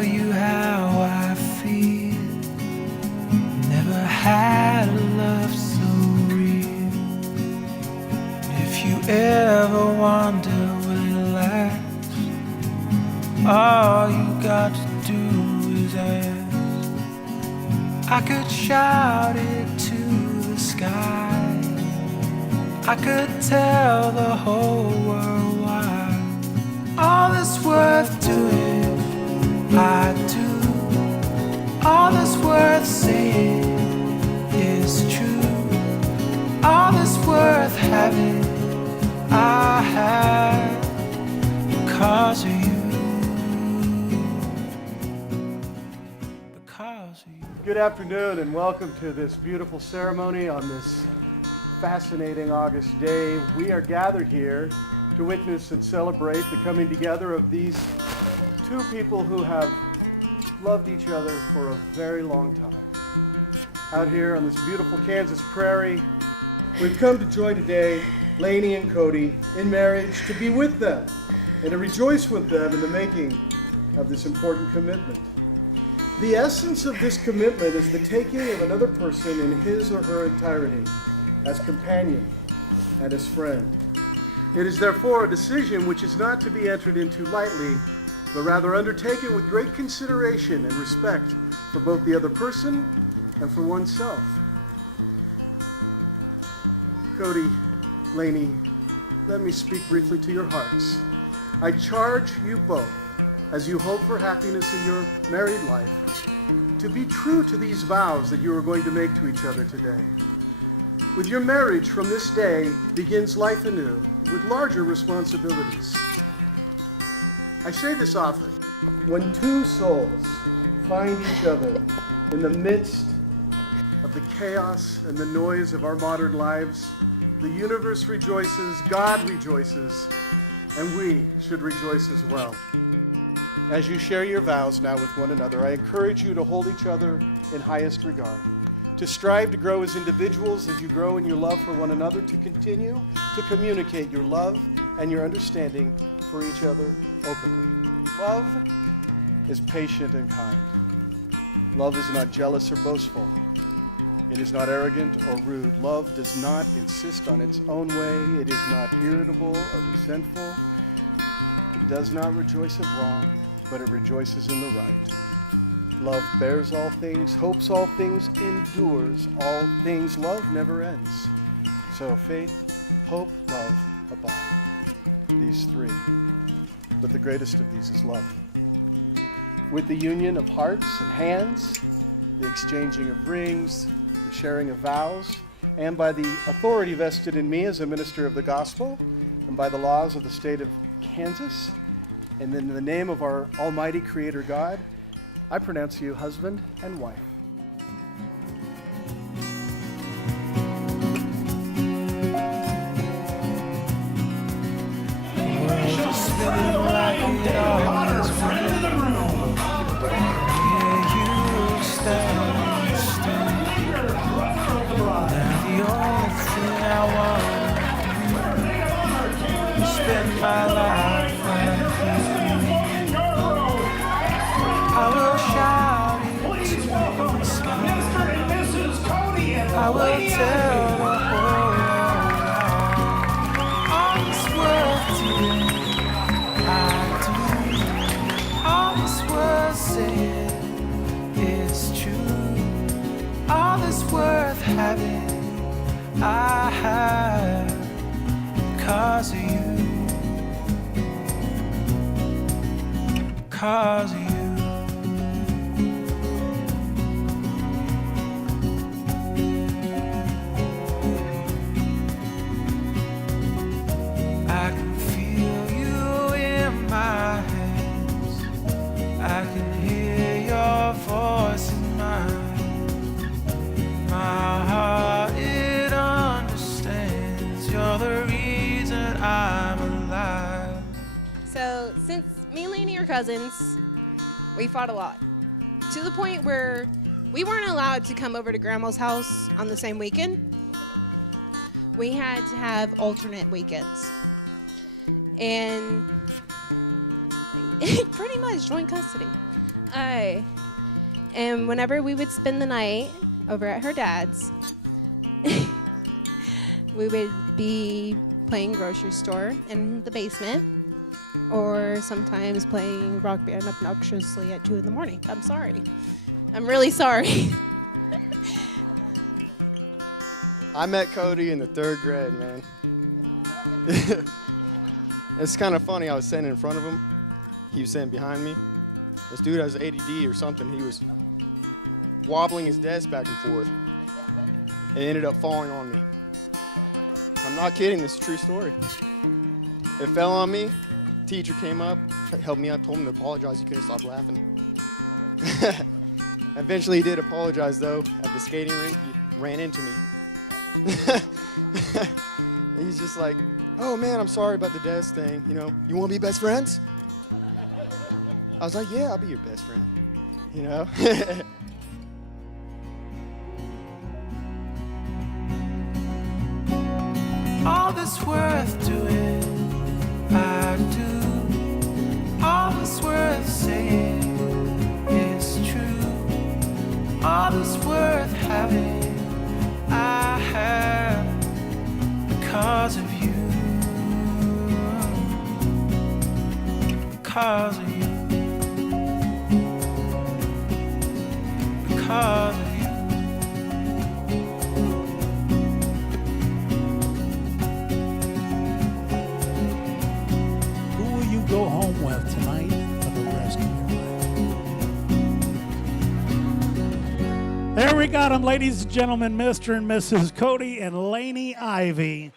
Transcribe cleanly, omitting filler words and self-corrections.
tell you how I feel. Never had a love so real. If you ever wonder will it last, all you got to do is ask. I could shout it to the sky, I could tell the whole world why. All that's worth doing, I do. All that's worth saying is true. All that's worth having, I have because of you. Because of you. Good afternoon and welcome to this beautiful ceremony on this fascinating August day. We are gathered here to witness and celebrate the coming together of these two people who have loved each other for a very long time. Out here on this beautiful Kansas prairie, we've come to join today Laynie and Cody in marriage, to be with them and to rejoice with them in the making of this important commitment. The essence of this commitment is the taking of another person in his or her entirety as companion and as friend. It is therefore a decision which is not to be entered into lightly, but rather undertaken with great consideration and respect for both the other person and for oneself. Cody, Laynie, let me speak briefly to your hearts. I charge you both, as you hope for happiness in your married life, to be true to these vows that you are going to make to each other today. With your marriage from this day begins life anew, with larger responsibilities. I say this often. When two souls find each other in the midst of the chaos and the noise of our modern lives, the universe rejoices, God rejoices, and we should rejoice as well. As you share your vows now with one another, I encourage you to hold each other in highest regard, to strive to grow as individuals as you grow in your love for one another, to continue to communicate your love and your understanding for each other openly. Love is patient and kind. Love is not jealous or boastful. It is not arrogant or rude. Love does not insist on its own way. It is not irritable or resentful. It does not rejoice at wrong, but it rejoices in the right. Love bears all things, hopes all things, endures all things. Love never ends. So faith, hope, love abide. These three. But the greatest of these is love. With the union of hearts and hands, the exchanging of rings, the sharing of vows, and by the authority vested in me as a minister of the gospel, and by the laws of the state of Kansas, and in the name of our almighty creator God, I pronounce you husband and wife. Spend my life I will shout it to the sky. Mr. and Mrs. Cody and I will Laynie. tell the whole world all is worth doing. I do. All is worth saying is true. All is worth having, I have because of you. Because of you. I can feel you in my hands. I can hear your voice in mine. My heart, it understands. You're the reason I'm alive. So since me and Laynie are cousins, we fought a lot. To the point where we weren't allowed to come over to Grandma's house on the same weekend. We had to have alternate weekends. And pretty much joint custody. And whenever we would spend the night over at her dad's, we would be playing grocery store in the basement, or sometimes playing Rock Band obnoxiously at 2 in the morning. I'm sorry. I'm really sorry. I met Cody in the 3rd grade, man. It's kind of funny. I was sitting in front of him. He was sitting behind me. This dude has ADD or something. He was wobbling his desk back and forth. It ended up falling on me. I'm not kidding. This is a true story. It fell on me. Teacher came up, helped me up, told him to apologize. He couldn't stop laughing. Eventually, he did apologize, though. At the skating rink, he ran into me. He's just like, oh man, I'm sorry about the desk thing. You know, you want to be best friends? I was like, yeah, I'll be your best friend. You know? All that's worth doing, I do. All that's worth saying is true. All that's worth having, I have because of you. Because of you. Because of you. Go home with tonight for the rest of your life. There we got them, ladies and gentlemen, Mr. and Mrs. Cody and Laynie Ivy.